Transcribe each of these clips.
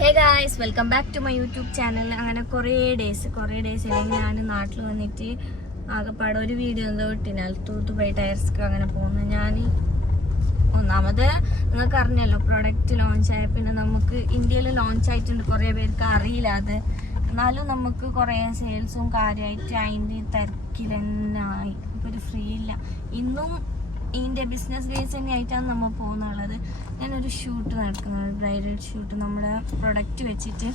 Hey guys, welcome back to my YouTube channel. അങ്ങനെ കുറേ days അല്ലെങ്കിൽ ഞാൻ നാട്ടിൽ വന്നിട്ട് ആകെപ്പാടെ ഒരു വീഡിയോ എന്തോ ഇട്ടിനാൽ തൂത്തുപോയി ടയർസ്ക്ക് അങ്ങനെ പോകുന്നു. ഞാൻ ഒന്നാമത് നിങ്ങൾക്ക് അറിഞ്ഞല്ലോ, പ്രൊഡക്റ്റ് ലോഞ്ച് ആയ പിന്നെ നമുക്ക് ഇന്ത്യയിൽ ലോഞ്ച് ആയിട്ടുണ്ട്, കുറേ പേർക്ക് അറിയില്ല അത്. എന്നാലും നമുക്ക് കുറേ സെയിൽസും കാര്യമായിട്ട് അതിൻ്റെ തിരക്കിൽ തന്നെ ആയി. ഇപ്പോൾ ഒരു ഫ്രീ ഇല്ല. ഇന്നും ഇതിൻ്റെ ബിസിനസ് ഡേയ്സ് തന്നെ ആയിട്ടാണ് നമ്മൾ പോകുന്നുള്ളത്. ഞാനൊരു ഷൂട്ട് നടക്കുന്നത്, ബ്രൈഡൽ ഷൂട്ട്, നമ്മുടെ പ്രൊഡക്റ്റ് വെച്ചിട്ട്.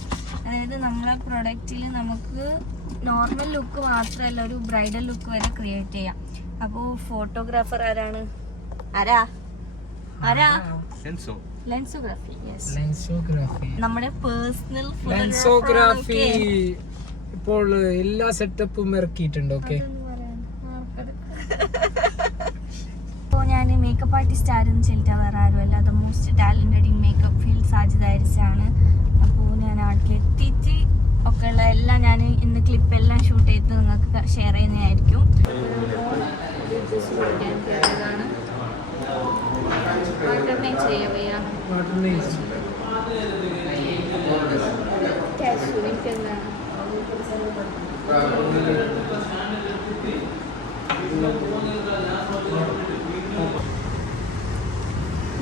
അതായത് നമ്മളെ പ്രൊഡക്റ്റിൽ നമുക്ക് നോർമൽ ലുക്ക് മാത്രമല്ല, ഒരു ബ്രൈഡൽ ലുക്ക് വരെ ക്രിയേറ്റ് ചെയ്യാം. അപ്പോൾ ഫോട്ടോഗ്രാഫർ ആരാണ്? ലെൻസോഗ്രാഫി. നമ്മുടെ പേഴ്സണൽ ലെൻസോഗ്രാഫി ഇപ്പോൾ എല്ലാ സെറ്റപ്പും ഇറക്കിയിട്ടുണ്ട്. ഓക്കെ, അപ്പോൾ ഞാൻ മേക്കപ്പ് ആർട്ടിസ്റ്റ് ആരെന്ന് ചെല്ലിട്ടാൽ വേറെ ആരുമല്ല, the most talented in makeup field Sajid ഹാരിസാണ്. അപ്പോൾ ഞാൻ നാട്ടിൽ എത്തിയിട്ട് ഒക്കെ ഉള്ള എല്ലാം ഞാൻ ഇന്ന് ക്ലിപ്പെല്ലാം ഷൂട്ട് ചെയ്ത് നിങ്ങൾക്ക് ഷെയർ ചെയ്യുന്നതായിരിക്കും.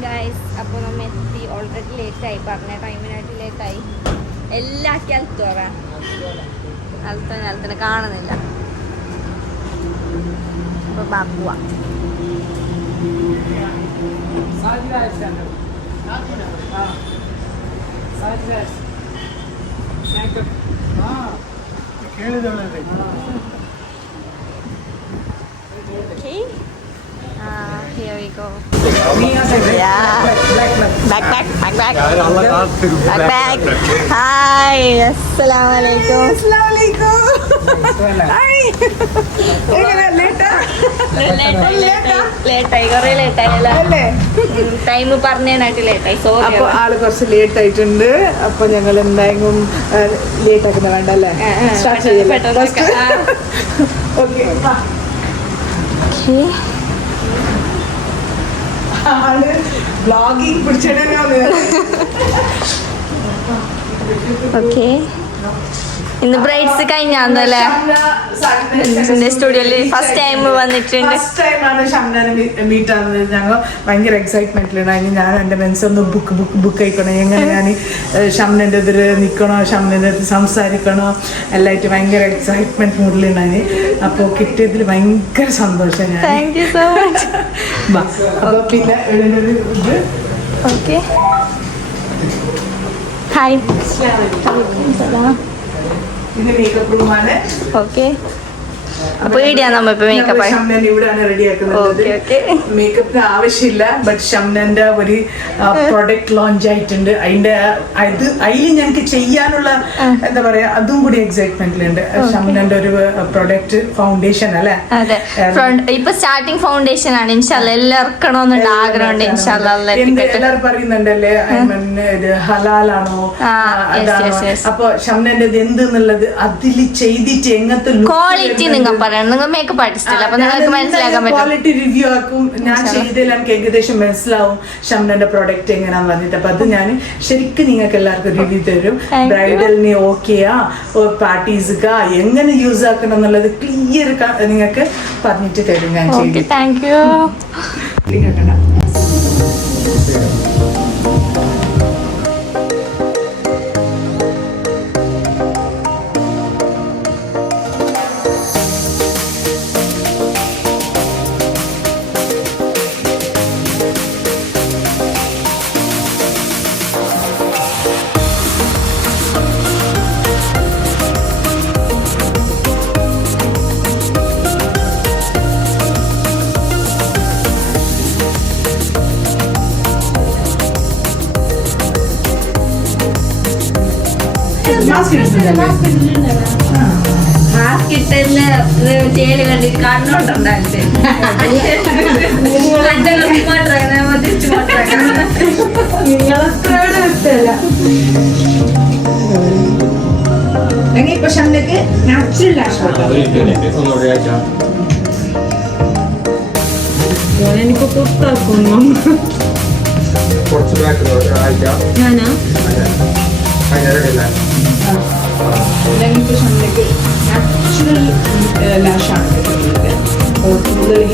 ഗൈസ്, അപ്പോൾ നമ്മൾ എത്തി. ഓൾറെഡി ലേറ്റായി, പറഞ്ഞ ടൈമിനായിട്ട് ലേറ്റായി. എല്ലാ സ്ഥലത്തും പറയാം, സ്ഥലത്തിന് കാണുന്നില്ല. അപ്പോൾ ബാപ്പുവ okay. Here we go. Yeah. Back. Hi. Assalamualaikum. Hi. Time പറഞ്ഞതിനായിട്ട് ലേറ്റായി. സോറി. അപ്പൊ ആള് കുറച്ച് ലേറ്റ് ആയിട്ടുണ്ട്. അപ്പൊ ഞങ്ങൾ എന്തായാലും ലേറ്റ് ആക്കുന്ന വേണ്ട അല്ലേ? സ്റ്റാർട്ട് ചെയ്യല്ലേ? ഓക്കെ. ആള് ബ്ലോഗിങ് പിടിച്ചിടുന്നു. ഓക്കെ, ഇന്ന് ബ്രൈഡ്സ് കഴിഞ്ഞാന്നല്ലേ സ്റ്റുഡിയോയില് ഫസ്റ്റ് ടൈം വന്നിട്ടുണ്ട്. ഫസ്റ്റ് ടൈമാണ് ഷംനാനെ മീറ്റ് ആവുന്നത്. ഞങ്ങൾ ഭയങ്കര എക്സൈറ്റ്മെന്റിലുണ്ടായി. ഞാൻ എൻ്റെ മനസ്സൊന്ന് ബുക്ക് ആയിക്കണോ, എങ്ങനെ ഞാൻ ഷംനൻ്റെ എതിര് നിൽക്കണോ, ഷംനൻ്റെ അടുത്ത് സംസാരിക്കണോ എല്ലായിട്ട് ഭയങ്കര എക്സൈറ്റ്മെന്റ് മൂഡിലുണ്ടായി. അപ്പോൾ കിട്ടിയതിൽ ഭയങ്കര സന്തോഷം. ഞാൻ താങ്ക് യു സോ മച്ച്. അപ്പോൾ പിന്നെ ഒരു ഇത് ഓക്കെ. ഹായ്. ഇത് മേക്കപ്പ് റൂമാണ്. ഓക്കെ, അപ്പൊ ഇവിടെയാണ് നമ്മളിപ്പോ മേക്കപ്പ് ഷംനൻ ഇവിടെയാണ് റെഡി ആക്കുന്നത്. മേക്കപ്പിന് ആവശ്യമില്ല, ബട്ട് ഷംനന്റെ ഒരു പ്രൊഡക്റ്റ് ലോഞ്ച് ആയിട്ടുണ്ട്. അതിൽ ഞങ്ങൾക്ക് ചെയ്യാനുള്ള എന്താ പറയാ, അതും കൂടി എക്സൈറ്റ്മെന്റിലുണ്ട്. ഷംനന്റെ ഒരു പ്രൊഡക്റ്റ് ഫൗണ്ടേഷൻ അല്ലെ? അതെ, ഇപ്പൊ സ്റ്റാർട്ടിങ് ഫൗണ്ടേഷൻ ആണ്. ഇൻഷാല്ലാ എല്ലാം ഇറക്കണമെന്നുണ്ട്, ആഗ്രഹമുണ്ട്. ഇൻഷാല്ലാ എല്ലാവരും പറയുന്നുണ്ടല്ലേ ഇത് ഹലാലാണോ അതാണോ. അപ്പൊ ഷംനന്റെ ഇത് എന്തെന്നുള്ളത് അതിൽ ചെയ്തിട്ട് എങ്ങനത്തെ ക്വാളിറ്റി നിങ്ങൾ പറയണം. നിങ്ങൾ മേക്കപ്പ് ആർട്ടിസ്റ്റ് അല്ല, അപ്പൊ നിങ്ങൾക്ക് മനസ്സിലാക്കാൻ പറ്റും. ക്വാളിറ്റി റിവ്യൂ ആക്കും. ഞാൻ ചെയ്തതിൽ എനിക്ക് ഏകദേശം മനസ്സിലാവും ഷംനന്റെ പ്രോഡക്റ്റ് എങ്ങനെയാന്ന് പറഞ്ഞിട്ട്. അപ്പൊ അത് ഞാൻ ശരിക്കും നിങ്ങൾക്ക് എല്ലാവർക്കും റിവ്യൂ തരും. ബ്രൈഡലിന് ഓക്കെയാ, പാർട്ടീസ്ക്കാ എങ്ങനെ യൂസ് ആക്കണം എന്നുള്ളത് ക്ലിയർ നിങ്ങൾക്ക് പറഞ്ഞിട്ട് തരും ഞാൻ ചെയ്തു. Thank you. ചേല് കണ്ടിട്ട് കണ്ണോട്ടുണ്ടായിട്ട് ഇപ്പൊ ഷംനക്ക് നാച്ചുറൽ ഞാനിപ്പോ പുറത്താക്കുന്നു. ഞാനാ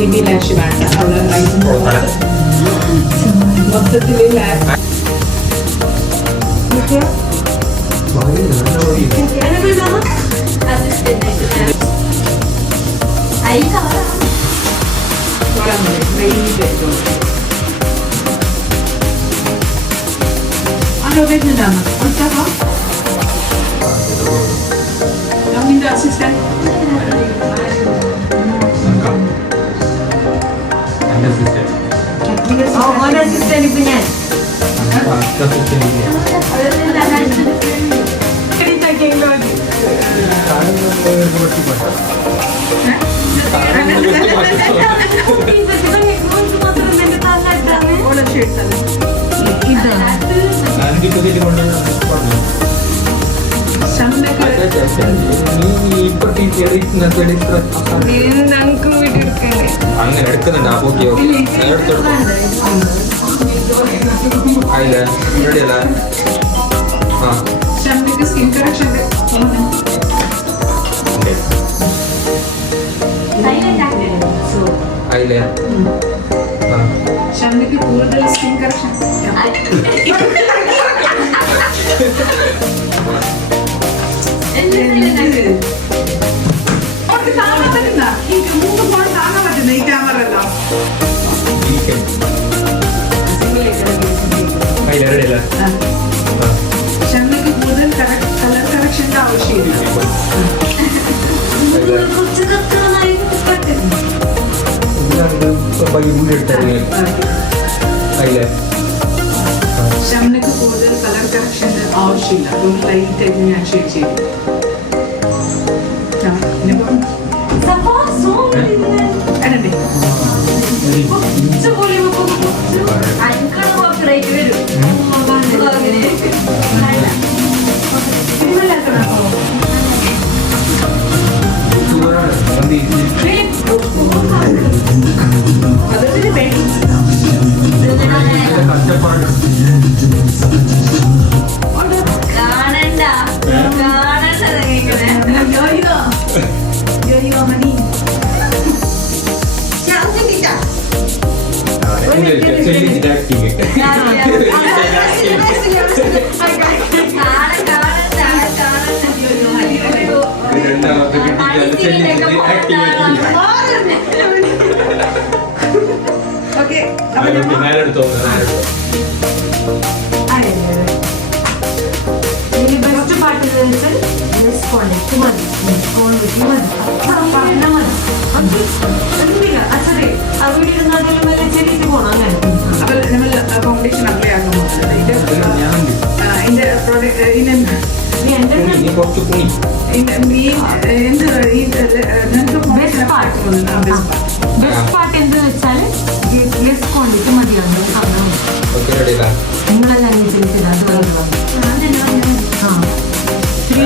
ബേബി ലാഷ് വേണ്ട, അവിടെ മൊത്തത്തിൽ വരുന്നുണ്ടാണ് നിന്റെ അസിസ്റ്റന്റ് ഇപ്പൊ ഞാൻ അങ്ങനെ എടുക്കുന്നുണ്ട്. ഓക്കെ ഓക്കെ റെഡിയല്ല? ആ സ്കിൻ കറക്ഷൻ ആയില്ലേ? ആ ഷംനയ്ക്ക് കൂടുതൽ സ്കിൻ കറക്ഷൻ താങ്ങാൻ പറ്റുന്ന ഈ 3 ഫോൺ താങ്ങാൻ പറ്റുന്ന ഈ ക്യാമറ എല്ലാം ആയില്ലേ? റെഡിയല്ല? ഷംനയ്ക്ക് കൂടുതൽ കളർ കറക്ഷൻ്റെ ആവശ്യമില്ല. ഷംനയ്ക്ക് കൂടുതൽ കളർ കറക്ഷൻ്റെ ആവശ്യമില്ല. ഒരു ലൈറ്റ് ആയിട്ട് ഞാൻ ഷെയ്ഡ് ചെയ്തു.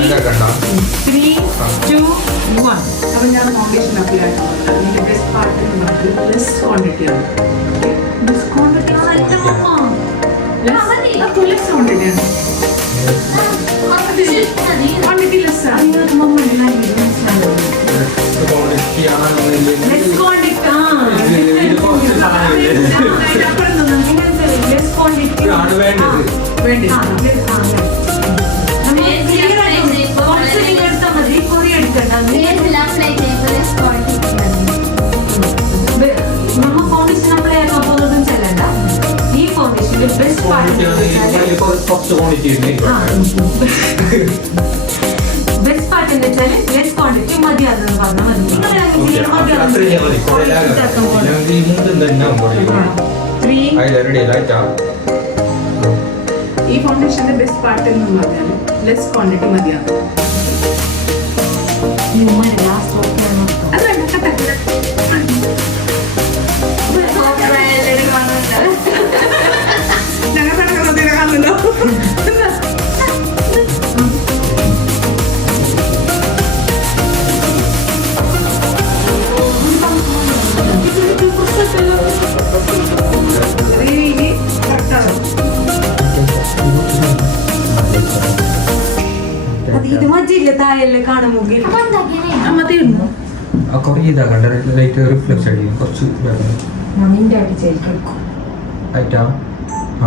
അതെ ഫൗണ്ടേഷൻ അപ്ലൈ ആക്കാൻ അപ്പൊ ഞാൻ ഫൗണ്ടേഷൻ അപ്ലൈ ആക്കാൻ ഇതിന്റെ ബെസ്റ്റ് പാർട്ട് എന്ന് പറഞ്ഞത് ലെസ് ക്വാണ്ടിറ്റി ആണ്. ലെസ് ക്വാണ്ടിറ്റി ക്വാണ്ടിറ്റി ലെസ് ആണ്. ബെസ്റ്റ് പാർട്ട് എന്ന് വെച്ചാൽ ലെസ് ക്വാണ്ടിറ്റി മതി അതെന്ന് പറഞ്ഞാൽ ഈ ഫൗണ്ടേഷന്റെ ബെസ്റ്റ് പാർട്ട് എന്ന് പറഞ്ഞാൽ ലെസ് ക്വാണ്ടിറ്റി മതിയാണ്. ഞങ്ങൾ ഇത് മജ്ജില്ല തായല്ലേ കാണുമ്പോൾ അമ്മ തീർന്നു. കുറേ ഇതാക്കണ്ട ലൈറ്റ് റിഫ്ലക്സ് അടിക്കും കുറച്ച് നിന്റെ അടിച്ചേൽക്കും ലൈറ്റാ ആ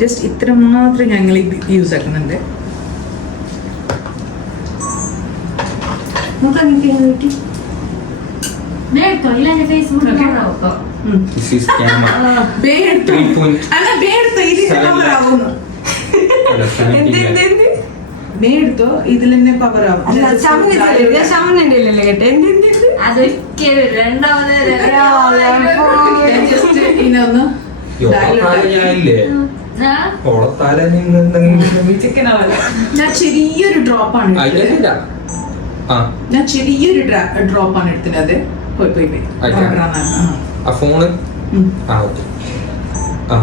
ജസ്റ്റ് ഇത്ര മാത്രം ഞങ്ങൾ യൂസ് ആക്കുന്നുണ്ട്. This is camera. ബേഡെടുത്തു 3 point. അല്ല ബേഡെടുത്തോ ഇതിൽ പവർ ആവുന്നു. അല്ല 17 ബേഡെടുത്തോ ഇതിൽ തന്നെ പവർ ആവും. അതൊരിക്കലും രണ്ടാമത് ജസ്റ്റ് ഇതിനൊന്ന് ഞാനില്ലേ ഓളത്താല ഞാൻ ചെറിയൊരു ഡ്രോപ്പാണ് അയ്യല്ല ആ ഞാൻ ചെറിയൊരു ഡ്രോപ്പാണ് എടുത്തത്. പോയി ആ ഫോണ് ആ ഓക്കെ ആ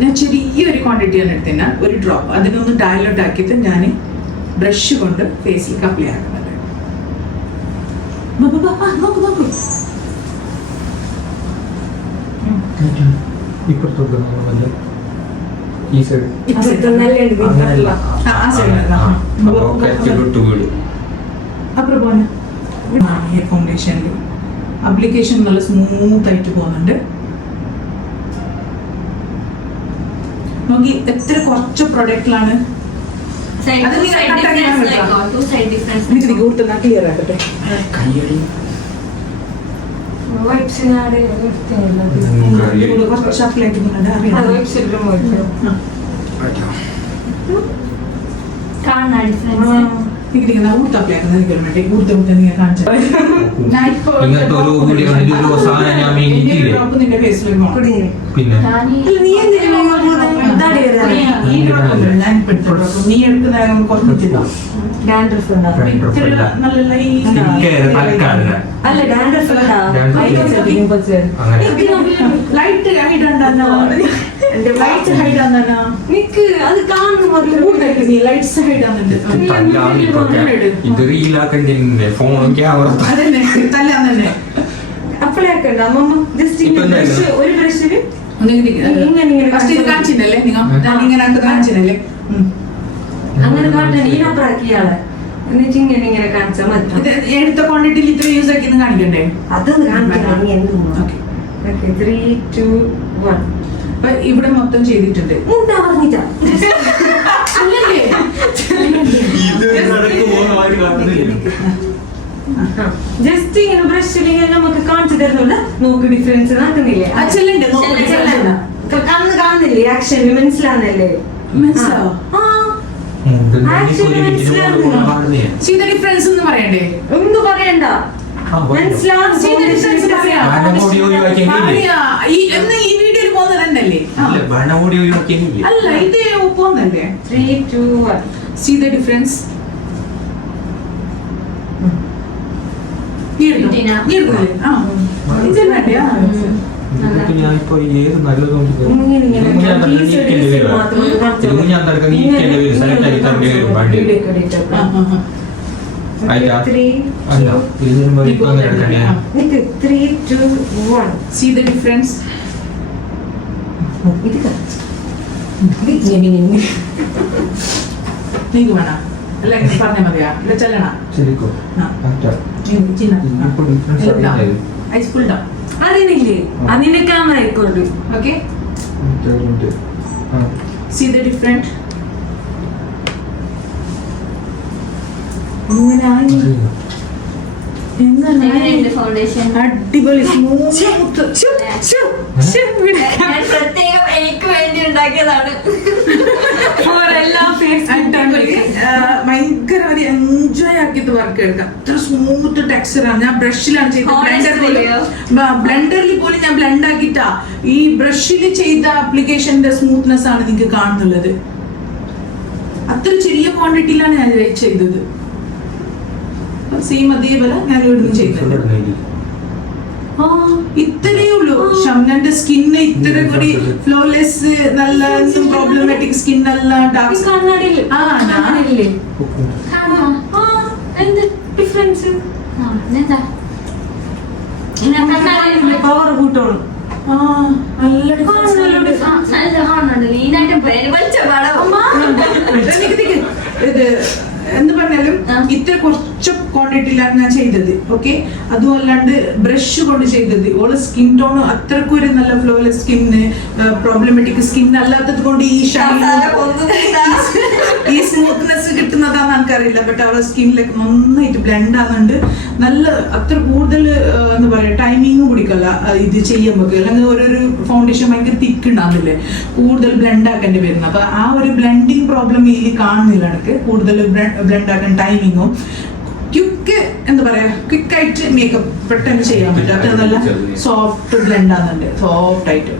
ഞാൻ ചെറിയൊരു ക്വാണ്ടിറ്റിയാണ് എടുത്തത്. ഒരു ഡ്രോപ്പ് അതിനൊന്ന് ഡയലോട്ട് ആക്കിയിട്ട് ഞാൻ ബ്രഷ് കൊണ്ട് ഫേസിലേക്ക് അപ്ലൈ ആക്കുന്നുണ്ട്. നോക്കൂ നോക്കൂ ഇപ്പുറത്തോട്ട് ഈ സൈഡ് ആ സൈഡ് വിട്ടു വീട് അപ്പുറം ഫൗണ്ടേഷനിൽ അപ്ലിക്കേഷൻ നല്ല സ്മൂത്ത് ആയിട്ട് പോകുന്നുണ്ട്. നോക്കി എത്ര കുറച്ച് പ്രൊഡക്റ്റിലാണ് ക്ലിയർ ആക്കട്ടെ. കുറച്ച് അപ്ലൈ ആക്കിയിട്ടുണ്ട് അറിയാം. ഇങ്ങനത്തെ ഒരു വീഡിയോ ഒരു സാധനം ഞാൻ മേടിക്കില്ലേ പിന്നെ നീ എടുക്കുന്ന കുറഞ്ഞിട്ടില്ല. നല്ല ലൈറ്റ് ഹൈഡ് ലൈറ്റ് ഹൈഡ് അത് കാണുന്നു ലൈറ്റ്സ് ഹൈഡ് ഇത് റീലാക്കണ്ടേ ഫോണും ക്യാമറ അതന്നെ തല്ലാന്നെ അപ്പോഴേക്കണ്ട അമ്മ ജസ്റ്റ് ഒരു ബ്രഷില് കാണിച്ചില്ലേ നിങ്ങൾ ഇങ്ങനെ കാണിച്ചില്ലേ അങ്ങനെ കാട്ടാൻ ഈനപ്പുറാക്കിയാളെ എന്നിട്ട് ഇങ്ങനെ കാണിച്ചാൽ മതി. എടുത്ത ക്വാണ്ടിറ്റിയിൽ ഇത്ര യൂസ് ആക്കി കാണിക്കണ്ടേ? അതൊന്ന് കാണിക്കണം. 3, 2, 1 അപ്പൊ ഇവിടെ മൊത്തം ചെയ്തിട്ടുണ്ട്. ജസ്റ്റ് ഇങ്ങനെ ബ്രഷിൽ ഇങ്ങനെ നമുക്ക് കാണിച്ചു തരുന്നുണ്ട്. നോക്ക് ഡിഫറൻസ് നടക്കുന്നില്ലേ? കണ്ണ് കാണുന്നില്ലേ? ആക്ഷനിൽ മനസ്സിലാവുന്നല്ലേ? മനസ്സിലാവോ? ഡിഫറൻസ് ഒന്നും പറയണ്ടേ? ഒന്നും പറയണ്ട. ഈ വീഡിയോയിൽ പോകുന്നതല്ലേ? അല്ല ഇത് പോകുന്നല്ലേ? 3, 2, 1 See the difference? ഞാനിപ്പോ ഏത് നല്ലതും ഞാൻ തരക്ക നീക്കല്ലേ വരും സെലക്ട് ആക്കി തരേണ്ടി വരും വണ്ടി അല്ല ഇതിന് ഇപ്പൊ എടുക്കണ്ടേ? 3, 2, 1 See the difference? നീക്ക് വേണ അല്ല ഇങ്ങനെ പറഞ്ഞാൽ മതിയാ? ഇല്ല ചെല്ലണ ശരിക്കും ഐസ് ഫുൾ ഡൗൺ അറിയുന്നില്ലേ? അതിന്റെ ക്യാമറ ആയിക്കോട്ടെ. Okay See the different? അടിപൊളി സ്മൂത്ത്. പ്രത്യേകം എനിക്ക് വേണ്ടി ഉണ്ടാക്കിയതാണ്. ഭയങ്കര എൻജോയ് ആക്കിയത് വർക്ക് എടുക്കാം. അത്ര സ്മൂത്ത് ടെക്സ്ചറാണ്. ഞാൻ ബ്രഷിലാണ് ചെയ്തത്. ബ്ലെൻഡറിൽ പോലും ഞാൻ ബ്ലെൻഡ് ആക്കിട്ടാ ഈ ബ്രഷിൽ ചെയ്ത ആപ്ലിക്കേഷന്റെ സ്മൂത്ത്നെസ് ആണ് നിങ്ങൾക്ക് കാണുന്നുള്ളത്. അത്ര ചെറിയ ക്വാണ്ടിറ്റിയിലാണ് ഞാൻ ചെയ്തത്. സെയിം അതേപോലെ ഞാൻ ഇവിടുന്ന് ചെയ്തിട്ടുണ്ട്. ഇത്രയേ ഉള്ളൂ. ഷംനന്റെ സ്കിന്ന് ഇത്ര കൂടി ഫ്ലോലെസ്, നല്ല പ്രോബ്ലമാറ്റിക് സ്കിൻ അല്ല. ഡാർക്ക് ഡിഫറൻസ് പവർ കൂട്ടോളൂ. ഇത് എന്ത് പറഞ്ഞാലും ഇത്ര കുറച്ച് ക്വാണ്ടിറ്റിയിലാണ് ഞാൻ ചെയ്തത്. ഓക്കെ, അതും അല്ലാണ്ട് ബ്രഷ് കൊണ്ട് ചെയ്തത്. ഓള് സ്കിൻ ടോൺ അത്രക്കും ഒരു നല്ല ഫ്ലോലെസ് സ്കിന്ന്, പ്രോബ്ലമാറ്റിക് സ്കിൻ അല്ലാത്തത് കൊണ്ട് ഈ ഈ സ്മൂത്ത്നെസ് കിട്ടുന്നതാന്ന് എനിക്കറിയില്ല. ബട്ട് അവരുടെ സ്കിന്നിലേക്ക് നന്നായിട്ട് ബ്ലെൻഡ് ആകുന്നുണ്ട്. നല്ല അത്ര കൂടുതൽ എന്താ പറയാ ടൈമിങ്ങും പിടിക്കല്ല ഇത് ചെയ്യുമ്പോൾ. അല്ലെങ്കിൽ ഓരോരു ഫൗണ്ടേഷൻ ഭയങ്കര തിക്ക് ഉണ്ടാകുന്നില്ലേ, കൂടുതൽ ബ്ലെൻഡ് ആക്കേണ്ടി വരുന്നത്. അപ്പൊ ആ ഒരു ബ്ലെൻഡിങ് പ്രോബ്ലം ഇതിൽ കാണുന്നില്ല. എനിക്ക് കൂടുതൽ ബ്ലെൻഡ് ആക്കാൻ ടൈമിങ്ങും ക്വിക്ക് എന്താ പറയാ ക്വിക്കായിട്ട് മേക്കപ്പ് പെട്ടെന്ന് ചെയ്യാൻ പറ്റും. അത് നല്ല സോഫ്റ്റ് ബ്ലെൻഡ് ആകുന്നുണ്ട്, സോഫ്റ്റ് ആയിട്ട്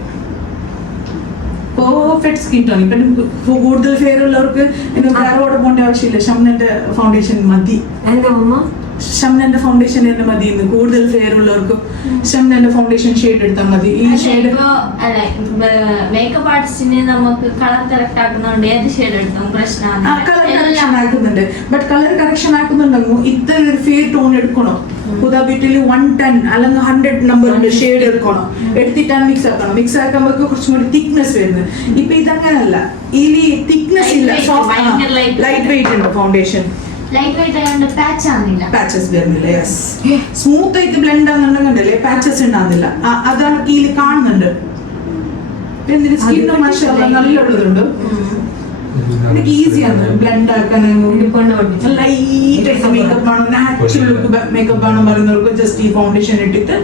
പെർഫെക്റ്റ് സ്കിൻ ടോൺ. ഇപ്പൊ കൂടുതൽ ഫെയർ ഉള്ളവർക്ക് വേറെ പോകേണ്ട ആവശ്യമില്ല. ഷംനന്റെ ഫൗണ്ടേഷൻ മതി. ഷംനന്റെ ഫൗണ്ടേഷൻ തന്നെ മതി. ഇന്ന് കൂടുതൽ ഫെയർ ഉള്ളവർക്കും ഷംനന്റെ ഫൗണ്ടേഷൻ ഷെയ്ഡ് എടുത്താൽ മതി. ഈ ഷെയ്ഡ് മേക്കപ്പ് ആർട്ടിസ്റ്റിന് നമുക്ക് കളർ കറക്റ്റ് ആക്കുന്നതുകൊണ്ട് ഏത് ഷെയ്ഡ് എടുത്തും പ്രശ്നമാണ്. കളർ കറക്ഷൻ ആക്കുന്നുണ്ട്. ബട്ട് കളർ കറക്ഷൻ ആക്കുന്നുണ്ടെങ്കിൽ ഇത്ര ഒരു ഫെയർ ടോൺ എടുക്കണം. ഹുദ ബ്യൂട്ടിയിൽ 110 അല്ലെങ്കിൽ 100 നമ്പറിന്റെ ഷെയ്ഡ് എടുക്കണം. എടുത്തിട്ടാണ് മിക്സ് ആക്കണം. മിക്സ് ആക്കുമ്പോൾ കുറച്ചും കൂടി തിക്നെസ് വരുന്നത്. ഇപ്പൊ ഇതങ്ങനല്ല, ഇതിൽ തിക്നെസ് ഇല്ല, ലൈറ്റ് വെയിറ്റ് ഉണ്ട് ഫൗണ്ടേഷൻ. ലൈറ്റ് വെയിറ്റ് ആയതുകൊണ്ട് പാച്ച് ആവുന്നില്ല, പാച്ചസ് വരുന്നില്ല. യെസ്, സ്മൂത്ത് ആയിട്ട് ബ്ലെൻഡ് ആകുന്നുണ്ടെങ്കിലേ പാച്ചസ് ഉണ്ടാകുന്നില്ല. അതാണ് ഇതിൽ കാണുന്നുണ്ട്. എന്തിന് സ്കിന്നും മാഷാഅല്ലാഹ് നല്ല ഉള്ളതുണ്ട്. എനിക്ക് ഈസിയാണ് ബ്ലെൻഡ് ആക്കാൻ. ലൈറ്റ് ആയിട്ട് മേക്കപ്പ് ആണോ, നാച്ചുറൽ മേക്കപ്പ് ആണോ പറയുന്നവർക്ക് ജസ്റ്റ് ഈ ഫൗണ്ടേഷൻ ഇട്ടിട്ട്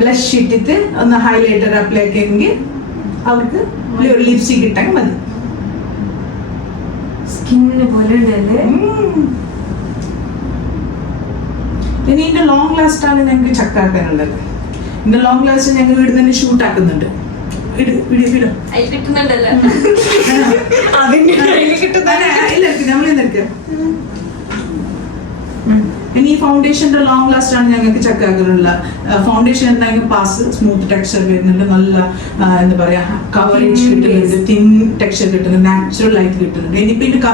ബ്ലഷ് ഇട്ടിട്ട് ഒന്ന് ഹൈലൈറ്റർ അപ്ലൈ ആക്കിയെങ്കിൽ അവർക്ക് ഒരു ലിപ്സ്റ്റിക് ഇട്ടാൽ മതി. സ്കിന്നിന് പോലെ ഇനി ഇതിന്റെ ലോങ് ലാസ്റ്റ് ആണ് ഞങ്ങൾക്ക് ചക്കാക്കാനുള്ളത്. ഇതിന്റെ ലോങ് ലാസ്റ്റ് ഞങ്ങൾ വീട് തന്നെ ഷൂട്ട് ആക്കുന്നുണ്ട്. ഇനി ഈ ഫൗണ്ടേഷന്റെ ലോങ് ലാസ്റ്റ് ആണ് ഞങ്ങൾക്ക് ചക്കാക്കാനുള്ള. ഫൗണ്ടേഷൻ എന്തായാലും പാസ് സ്മൂത്ത് ടെക്സ്ചർ വരുന്നുണ്ട്. നല്ല എന്താ പറയാ കവറേജ് കിട്ടുന്നുണ്ട്, തിൻ ടെക്സ്ചർ കിട്ടുന്നുണ്ട്, നാച്ചുറൽ ആയിട്ട് കിട്ടുന്നുണ്ട്. ഇനിയിപ്പോ ഇതിന്റെ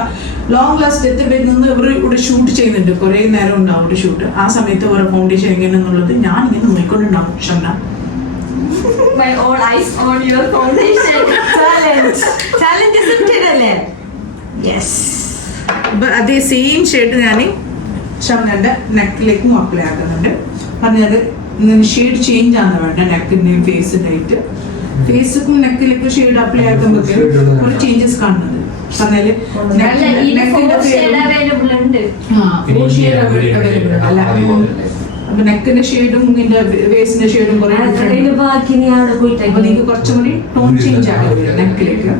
ലോങ് ലാസ്റ്റ് എത്തി വരുന്നത് ഇവർ ഇവിടെ ഷൂട്ട് ചെയ്യുന്നുണ്ട്. കുറെ നേരം ഉണ്ടാവും ഇവിടെ ഷൂട്ട്. ആ സമയത്ത് ഓരോ ഫൗണ്ടേഷൻ എങ്ങനെയെന്നുള്ളത് ഞാൻ ഇങ്ങനെ നോക്കിക്കൊണ്ടുണ്ടാവും. Shamna, My all eyes on your foundation. Challenge accepted അല്ലേ? Yes. അതേ സെയിം ഷെയ്ഡ് ഞാൻ ഷംനന്റെ നെക്കിലേക്കും അപ്ലൈ ആക്കുന്നുണ്ട്. പറഞ്ഞത് ഷെയ്ഡ് ചേഞ്ച് ആണെന്ന് വേണ്ട. നെക്കിന്റെയും ഫേസിന്റെ ആയിട്ട് ഫേസിനും നെക്കിലേക്കും ഷെയ്ഡ് അപ്ലൈ ആക്കുമ്പോൾ കുറെ ചേഞ്ചസ് കാണുന്നത്. പറഞ്ഞാല് അപ്പൊ നെക്കിന്റെ ഷെയ്ഡും നിന്റെ ഫേസിന്റെ ഷെയ്ഡും കുറെ കുറച്ചും കൂടി ടോൺ ചേഞ്ച് ആകും നെക്കിലേക്ക്.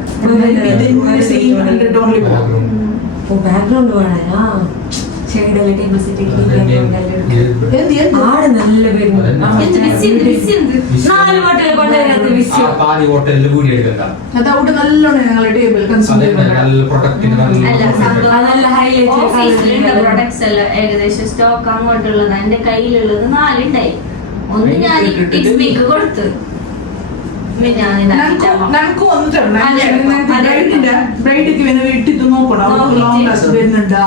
സെയിം ടോണിൽ പോകും. ബാക്ക്ഗ്രൗണ്ട് വേണോ അതവിടെ നല്ലോണം ഞങ്ങളെ ടേബിൾ ഏകദേശം സ്റ്റോക്ക് അങ്ങോട്ടുള്ളത് എന്റെ കയ്യിലുള്ളത് 4 ഉണ്ടായി. ഒന്ന് ഞാൻ ടിപ്സ് കൊടുത്തു. ബ്രൈഡിക്ക് ഇട്ടിട്ട് നോക്കണം ലോങ് ലാസ്റ്റ് വരുന്നുണ്ടാ.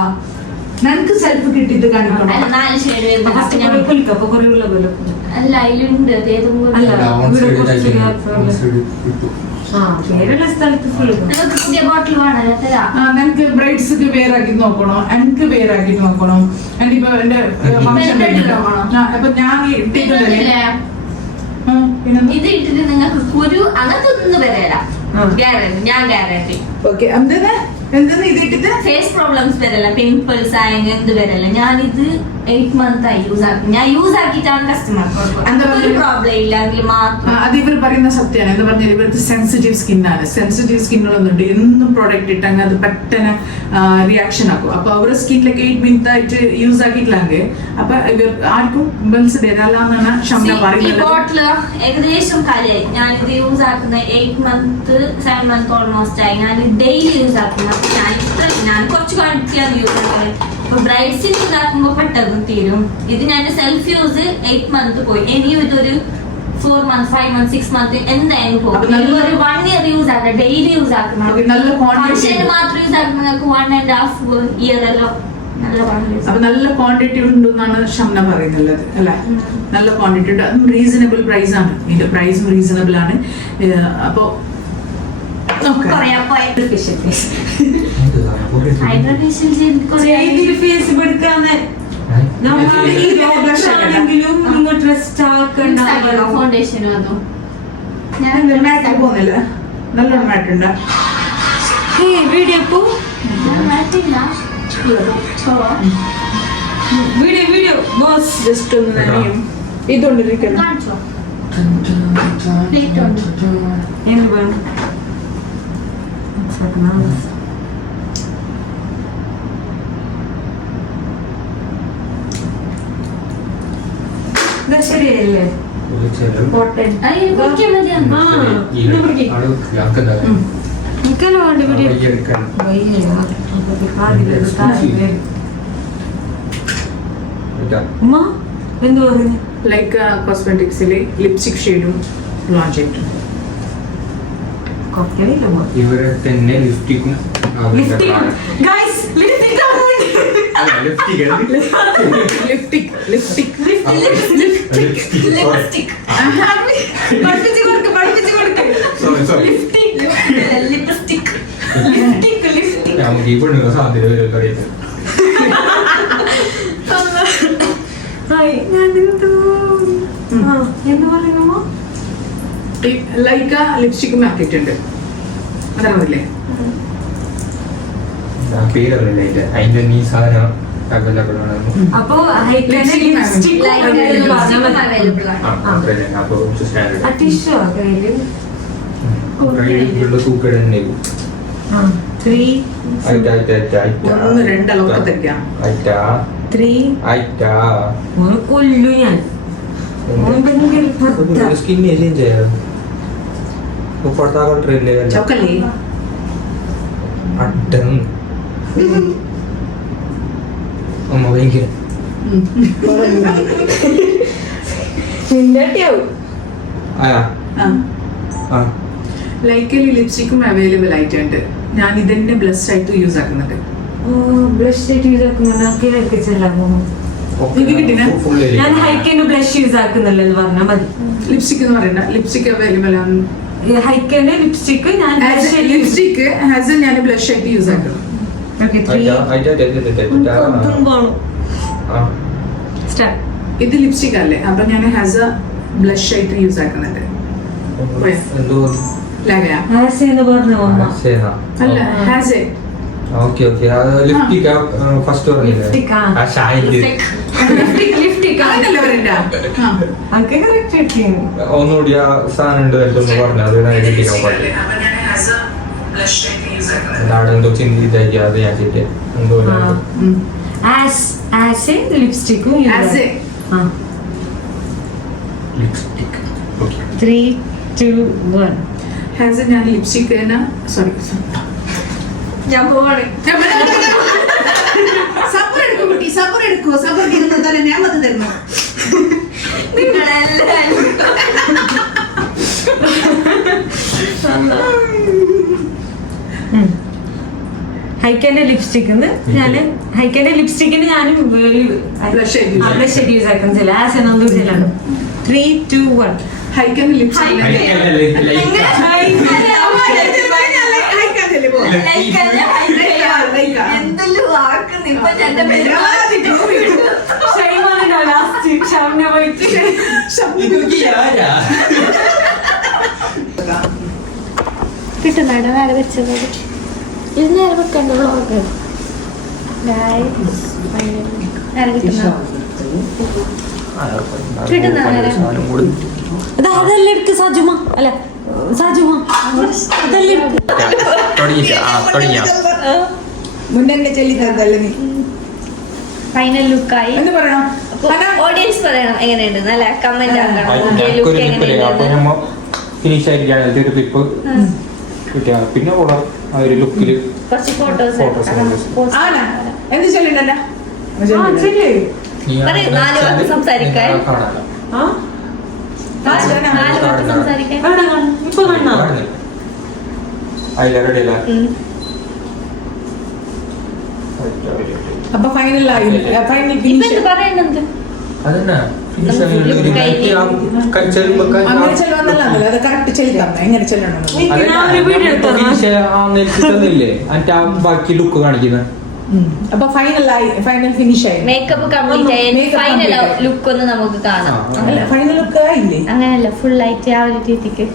നമുക്ക് സെൽഫ് കിട്ടിയിട്ട് കാണിക്കണം. അല്ല അതിലുണ്ട് പുതിയ ബോട്ടിൽ വേണല്ലോ തരാം. ഞങ്ങൾക്ക് ബ്രൈഡ്സ് വെയർ ആക്കി നോക്കണം, എനിക്ക് വെയർ ആക്കി നോക്കണം. ഇപ്പൊ എന്റെ അപ്പൊ ഞാൻ ഇട്ടിട്ടില്ലേ ഇത് ഇട്ടിട്ട് നിങ്ങൾക്ക് കുരു അങ്ങനത്തെ ഒന്നും വരേല. ഞാൻ ഗ്യാരണ്ടി. ഓക്കെ, എന്തെന്ന് ഇത് ഇട്ടിട്ട് ഫേസ് പ്രോബ്ലംസ് വരല്ല, പിമ്പിൾസ് ആയെങ്കിൽ എന്ത് വരല്ല. ഞാനിത് 8 month ആയി യൂസ് ആക്കി. ഞാൻ യൂസ് ആക്കിയിട്ടാണ് കസ്റ്റമർക്ക് പ്രോബ്ലം ഇല്ലെങ്കിൽ മാത്രം. അത് ഇവർ പറയുന്ന സത്യമാണ്. എന്ന് പറഞ്ഞാൽ ഇവർക്ക് സെൻസിറ്റീവ് സ്കിന്നാണ്. സെൻസിറ്റീവ് സ്കിന്നുള്ളതുണ്ട്. എന്നും പ്രോഡക്റ്റ് ഇട്ടെങ്കിൽ അത് പെട്ടെന്ന് റിയാക്ഷൻ ആക്കും. അപ്പൊ അവരുടെ സ്കിന്നിലേക്ക് 8 month ആയിട്ട് യൂസ് ആക്കിയിട്ടില്ലെങ്കിൽ അപ്പൊ ഇവർ ആർക്കും പിമ്പിൾസ് വരാലെന്നാണ് ഷംന പറയുന്നത്. ബോട്ടില് ഏകദേശം കാലായി ഞാനിത് യൂസ് ആക്കുന്ന 8 month 7 month ഓൾമോസ്റ്റ് ആയി. ഞാൻ ഡെയിലി യൂസ് ആക്കുന്ന ഞാൻ കുറച്ച് ക്വാണ്ടിറ്റിയാണ് യൂസ് ആക്കുന്നത്. അപ്പൊ ബ്രൈഡ്സിന് യൂസ് ആക്കുമ്പോൾ പെട്ടെന്ന് തീരും. ഇത് ഞാൻ സെൽഫ് യൂസ് 8 month പോയി. ഇനിയും ഇതൊരു 4 months 5 months 6 months എന്തായാലും പോകും. ഒരു 1 year യൂസ് ആക്കുക. ഡെയിലി യൂസ് ആക്കുന്ന ഫംഗ്ഷന് മാത്രം യൂസ് ആക്കുന്ന 1.5 year അല്ലോ. അപ്പൊ നല്ല ക്വാണ്ടിറ്റി ഉണ്ടെന്നാണ് ഷംന പറയുന്നത് അല്ലെ. നല്ല ക്വാണ്ടിറ്റി ഉണ്ട്. അതും റീസണബിൾ പ്രൈസ് ആണ്. ഇതിന്റെ പ്രൈസും റീസണബിൾ ആണ്. അപ്പൊ Okay. പറയാ ഫേഷ്യൽ ഫേസ് Eyebrow ഫേസ് പെടുക്കാന്ന് ഫൗണ്ടേഷനും അതും ഞാൻ മാറ്റാൻ പോകുന്നില്ല, നല്ലോണം മാറ്റുണ്ട്. വീഡിയോ വീഡിയോ ബോസ് ജസ്റ്റ് ഒന്ന് നനയും. ഇതുകൊണ്ടിരിക്കണം. കാണിച്ചോ പ്ലേറ്റ് ഉണ്ട് എന്ത് വേണം ശരിയല്ലേ എന്ത് പറഞ്ഞു ലൈക്ക് കോസ്മെറ്റിക്സിൽ ലിപ്സ്റ്റിക് ഷെയ്ഡും ലോഞ്ച് ചെയ്തിട്ടുണ്ട്. ഇവരെ തന്നെ ലിഫ്റ്റിക്കും നമുക്ക് ഈ പെണ്ണുങ്ങൾ സാധ്യത വരും കഴിയുന്നത് എന്ത് പറയുന്നു ലൈക്ക ലിപ്സ്റ്റിക്കും ആക്കിയിട്ടുണ്ട്. അതറിയില്ലേ? പേരല്ലേ അതിന്റെ നീ സാധനം അപ്പൊ തൂക്കിടന്നെ ഒന്ന് രണ്ടളൊക്കെ തരിക്കാം. കൊല്ലു ഞാൻ സ്കിൻ ഏരിയ ചെയ്യാം ചോക്കല്ലേ അട്ടം അമ്മ ഭയങ്കര ലൈക്കിൽ ലിപ്സ്റ്റിക്കും അവൈലബിൾ ആയിട്ടുണ്ട്. ഞാൻ ഇതന്നെ ബ്ലഷ് ആയിട്ട് യൂസ് ആക്കുന്നുണ്ട്. ബ്ലഷ് യൂസ് ആക്കുന്നുണ്ട്. ഞാൻ ഹൈക്കന്റെ ബ്ലഷ് യൂസ് ആക്കുന്നില്ലെന്ന് പറഞ്ഞാൽ മതി. ലിപ്സ്റ്റിക് എന്ന് പറയണ്ട, ലിപ്സ്റ്റിക് അവൈലബിൾ ആണ്. ഹൈക്കന്റെ ലിപ്സ്റ്റിക് ഞാൻ ലിപ്സ്റ്റിക് ഹാസൽ ഞാൻ ബ്ലഷ് ആയിട്ട് യൂസ് ആക്കുന്നു. ഇത് ലിപ്സ്റ്റിക് അല്ലേ, അപ്പൊ ഞാൻ ഹാസ ബ്ലഷ് ആയിട്ട് യൂസ് ആക്കുന്നുണ്ട്. അല്ല ഹാസേ ഓക്കെ ഓക്കെ ലിഫ്റ്റിക് ഫസ്റ്റ് ഒന്നുകൂടി ആ സാധനം ഉണ്ട് എന്ന് പറഞ്ഞു അത് ഐഡന്റിക്കാൻ പാടില്ല. എന്തോ ചിന്തി ഇതാക്കിയത് ഞാൻ ചെയ്തിട്ട് എന്തോ ലിപ്സ്റ്റിക്കും ലിപ്സ്റ്റിക് 3, 2, 1 ഹാസൽ ഞാൻ ലിപ്സ്റ്റിക് സോറി ഞാൻ പോവാണ്. സബർ എടുക്കൂ കുട്ടി, സബർ എടുക്കൂ. സബർ ഇരുന്നതല്ലേ ഞാൻ വന്ന് തരുന്നു. ഹൈക്കന്റെ ലിപ്സ്റ്റിക്കിന് ഞാനും ബ്ലഷ് യൂസ് ആക്കുന്നില്ല. ആസനൊന്നും ചെയ്യലാണ്. 3, 2, 1 ഹൈക്കന്റെ ലിപ്സ്റ്റിക് എന്തെല്ലാം ആക്കുന്നു ഇപ്പൊ ഷാമിനെ പോയിട്ട് കിട്ടുന്നേട നേരെ വെച്ചത് ഇത് നേരെ വെക്കണ്ട വ്ളോഗ് നേരെ കിട്ടുന്ന അതെല്ലാം എടുക്ക് സാജുമ അല്ല സാജുമ അതെല്ലാം മുന്നേ ചെല്ലി തന്നല്ലേ നീ. ഫൈനൽ ലുക്കായി എന്ത് പറയണം? ഓഡിയൻസ് പറയണം എങ്ങനെയുണ്ട്. നല്ല കമന്റ് ആക്കണം. ലുക്ക് ഫിനിഷ് ആയിരിക്കാണ് ക്ലിപ്പ് കിട്ടിയ പിന്നെ കൂടെ ആ ഒരു ലുക്കില് കുറച്ച് ഫോട്ടോസ് എന്ത് ചെല്ലിണ്ട സംസാരിക്കാൻ അപ്പൊ ഫൈനൽ ഫിനിഷ് പറയുന്നത് അതന്നെ അങ്ങനെ ചെല്ലുവാന്നല്ലേ അത് കറക്റ്റ് ചെല്ലുത്താം എങ്ങനെ ചെല്ലണം ബാക്കി ലുക്ക് കാണിക്കുന്നത്. അപ്പൊ ഫൈനൽ ഫിനിഷ് ആയി. മേക്കപ്പ് കംപ്ലീറ്റ് ആയി. ഫൈനൽ ലുക്ക് ഒന്ന് നമുക്ക് കാണാം. ഫൈനൽ ലുക്ക് ആയില്ലേ? അങ്ങനല്ല, ഫുൾ ആയിട്ട് ആ ഒരു രീതിക്ക്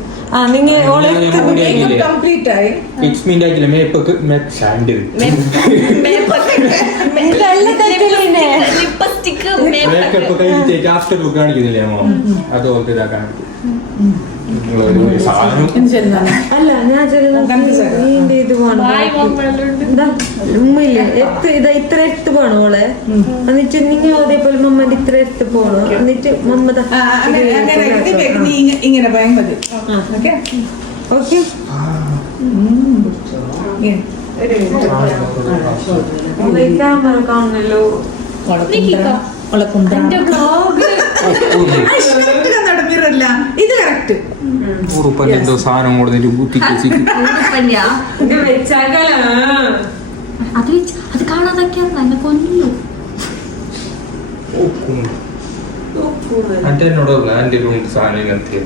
കംപ്ലീറ്റ് ആയി. ലിപ്സ്റ്റിക് ആഫ്റ്റർ ലുക്ക് കാണിക്കുന്നില്ലേ അമ്മ? അതുപോലത്തെ ഇതാക്കാൻ അല്ല ഞാൻ ഇത് പോണം ഉമ്മയില്ല ഇത്ര എടുത്ത് പോണോ ഓളെ എന്നിട്ട് നിങ്ങൾ അതേപോലെ മമ്മന്റെ ഇത്ര എടുത്ത് പോണോ എന്നിട്ട് മമ്മ ഇങ്ങനെ പോയാൽ മതി. ഓക്കെ ഓക്കെ ക്യാമറ കാണണല്ലോ. ഇത് കറക്റ്റ്. എന്തോ സാധനം കൊടുത്തിട്ട് അത് കാണാതൊക്കെ തന്നെ കൊല്ലു. എന്നോട് എന്റെ സാധനം ഇങ്ങനത്തെ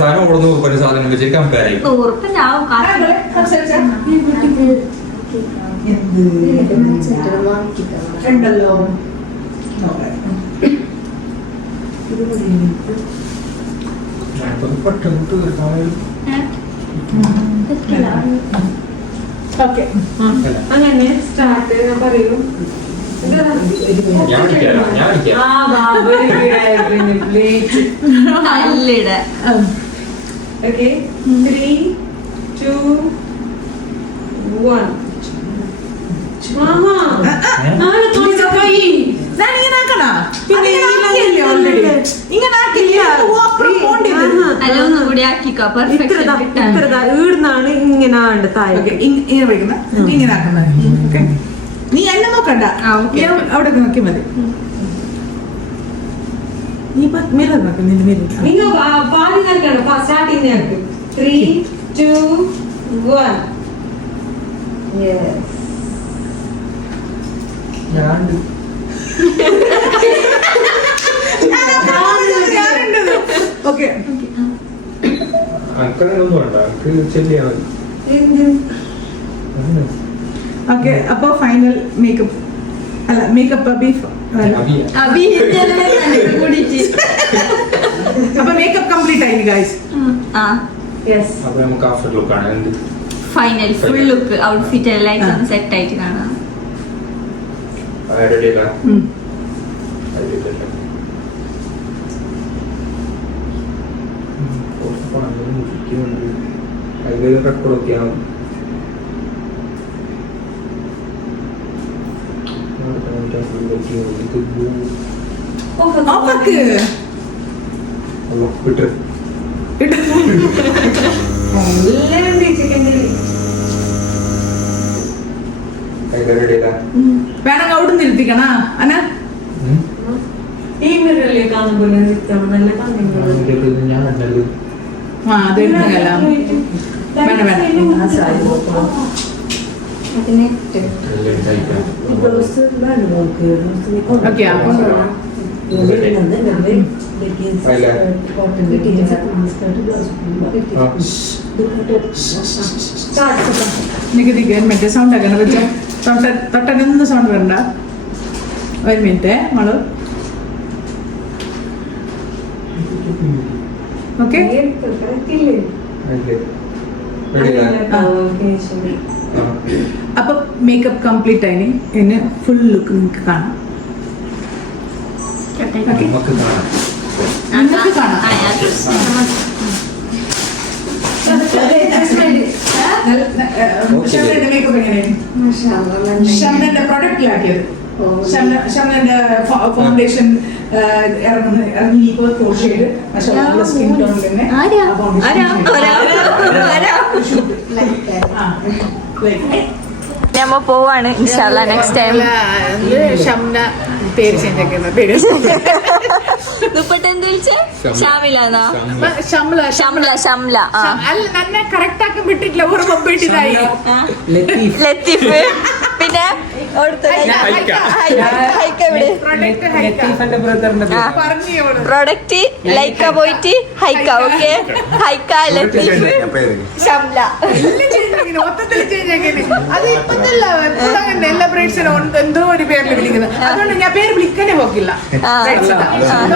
സാധനം കൊടുന്നു സാധനം വെച്ചിട്ട് കമ്പയർ ആയി. ഉണ്ടല്ലോ ഓക്കെ അങ്ങനെ സ്റ്റാർട്ട് പറയൂ. ഓക്കെ 3, 2, 1. ഈടുന്നാണ് ഇങ്ങനെ ഇങ്ങനെ ആക്കുന്നത്. നീ എന്നെ നോക്കണ്ട, അവിടെ നോക്കി മതി. നീ മിറർ നോക്ക്, നിന്റെ മിറർ. നിങ്ങൾ പാടി നടക്കണം. സ്റ്റാർട്ടിങ് 3, 2, 1. യെസ്. ഓക്കെ ഓക്കെ അപ്പൊ ഫൈനൽ മേക്കപ്പ് അല്ല മേക്കപ്പ് അപ്പൊ മേക്കപ്പ് കംപ്ലീറ്റ് ആയി guys. Final full look outfit എല്ലാം സെറ്റ് ആയിട്ട് കാണാം. വേണമെങ്കിൽ അവിടെ നിർത്തിക്കണ അന ഈ മിററിൽ കാണുമ്പോൾ നല്ല കണ്ണിങ്ങൾ. ആ അത് എടുക്കല വേണ്ട ഓക്കെ നിക്ക് മറ്റേ സൗണ്ട് ആക്കണം വെച്ച തൊട്ടൊന്നും സൗണ്ട് വരണ്ട. ഒരു മിനിറ്റ് മോള്. ഓക്കെ അപ്പൊ മേക്കപ്പ് കംപ്ലീറ്റ് ആയി. ഇനി ഫുൾ ലുക്ക് നിങ്ങൾക്ക് കാണാം. നിങ്ങൾക്ക് കാണാം. മേക്കപ്പ് എങ്ങനെയാണ് ഷംനന്റെ പ്രൊഡക്റ്റിലാക്കിയത്? ഷംനന്റെ ഫൗണ്ടേഷൻ ഇറങ്ങി ഫോർ ഷെയ്ഡ് സ്കിൻ ടോണിൽ തന്നെ നമ്മ പോവാണ് ഇൻഷാല്ലാ നെക്സ്റ്റ് ടൈം. ഷംന പേര് ചേഞ്ച് ആക്കുന്ന പേര് ദുപ്പട്ടെന്ത് വിളിച്ചേ? ഷാമിലാന്നാ? ഷംല അല്ല നന്നെ കറക്റ്റ് ആക്കി വിട്ടിട്ടില്ല. ഒരു മൊബൈൽ ഇതായി ലത്തീഫ്. പിന്നെ ലത്തീഫന്റെ ബ്രദറിന്റെ പ്രൊഡക്റ്റ് ലൈക്ക പോയിട്ട് ഹൈക്ക ഓക്കെ ഹൈക്ക ലത്തീഫ് ഷംല മൊത്തത്തിൽ ചേഞ്ച് ആക്കിയത്. അത് ഇപ്പത്തല്ല എപ്പോഴും അങ്ങനെ എല്ലാ ബ്രൈഡ്സിനും എന്തോ ഒരു പേരിൽ വിളിക്കുന്നത്. അതുകൊണ്ട് ഞാൻ പേര് വിളിക്കാനേ പോക്കില്ല.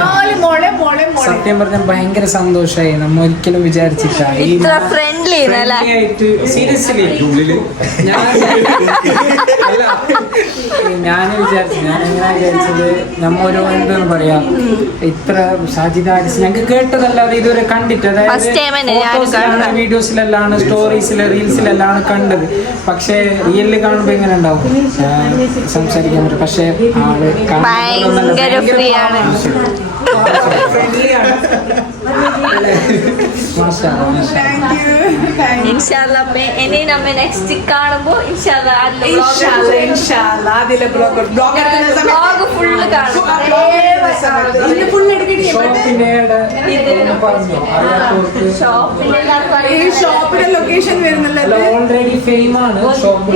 മോളെ മോളെ മോളെ. സത്യം പറഞ്ഞാൽ ഭയങ്കര സന്തോഷമായി. നമ്മ ഒരിക്കലും വിചാരിച്ചില്ല ഇത്ര ഫ്രണ്ട്ലി ആയിട്ട് സീരിയസ്ലി ഞാൻ വിചാരിച്ചു. ഞാൻ എങ്ങനെ വിചാരിച്ചത് നമ്മ ഒരു എന്തെന്ന് പറയാ ഇത്ര സാജിദ ആരിസ് ഞങ്ങൾക്ക് കേട്ടതല്ലാതെ ഇതുവരെ കണ്ടിട്ട്, അതായത് വീഡിയോസിലെല്ലാം സ്റ്റോറീസില് റീൽസിലെല്ലാം കണ്ടത്. പക്ഷെ റിയലിൽ കാണുമ്പോ എങ്ങനെ ഉണ്ടാവും സംസാരിക്കാൻ പറ്റും. പക്ഷെ ആള് ഭയങ്കര ഫ്രീ ആണ്. ഇൻഷാല്ലാ ഇനി നമ്മ നെക്സ്റ്റ് കാണുമ്പോ ഇൻഷാല്ലാ അതിലെ ബ്ലോഗ് ഫുള്ള് കാണും. ഈ ഷോപ്പിന്റെ ലൊക്കേഷൻ വരുന്നുള്ളത് ഓൾറെഡി ഫെയിമാണ് ഷോപ്പ്.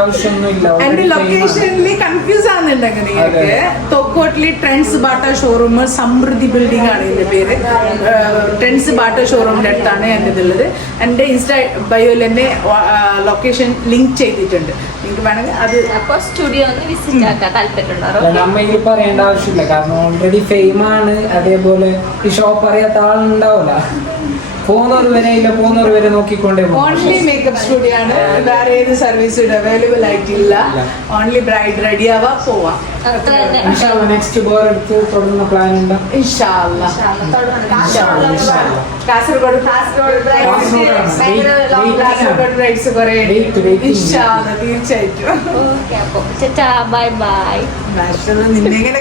ആവശ്യമൊന്നുമില്ല. എന്റെ ലൊക്കേഷനിൽ കൺഫ്യൂസ് ആകുന്നുണ്ടെങ്കിൽ നിങ്ങൾക്ക് തൊക്കോട്ടില് ട്രെൻഡ്സ് ബാട്ട ഷോറൂം സമൃദ്ധി ബിൽഡിംഗ് ആണ് ഇതിന്റെ പേര്. ട്രെൻഡ്സ് ബാട്ട ഷോറൂമിന്റെ അടുത്താണ് എൻ്റെ ഇതുള്ളത്. എൻ്റെ ഇൻസ്റ്റാ ബയോയിൽ തന്നെ ലൊക്കേഷൻ ലിങ്ക് ചെയ്തിട്ടുണ്ട്. നിങ്ങൾക്ക് വേണമെങ്കിൽ അത് അപ്പൊ സ്റ്റുഡിയോ ഒന്ന് വിസിറ്റ് ആക്കാൻ താല്പര്യമുണ്ടോ? നമ്മ ഇതിൽ പറയേണ്ട ആവശ്യമില്ല, കാരണം ഓൾറെഡി ഫെയിമാണ്. അതേപോലെ ഈ ഷോപ്പ് അറിയാത്ത ആളുണ്ടാവില്ല. പോകുന്നവർ വരെ നോക്കിക്കൊണ്ടേ ഓൺലി മേക്കപ്പ് സ്റ്റുഡിയോ ആണ്. വേറെ ഏത് സർവീസ് അവൈലബിൾ ആയിട്ടില്ല. ഓൺലി ബ്രൈഡ് റെഡി ആവാ പോവാ. നെക്സ്റ്റ് ബോർ എടുത്ത് തുടങ്ങുന്ന പ്ലാൻ ഉണ്ടോ? കാസർഗോഡ് ബ്രൈഡ്സ് കുറെ തീർച്ചയായിട്ടും. Bye bye. നിന്നെ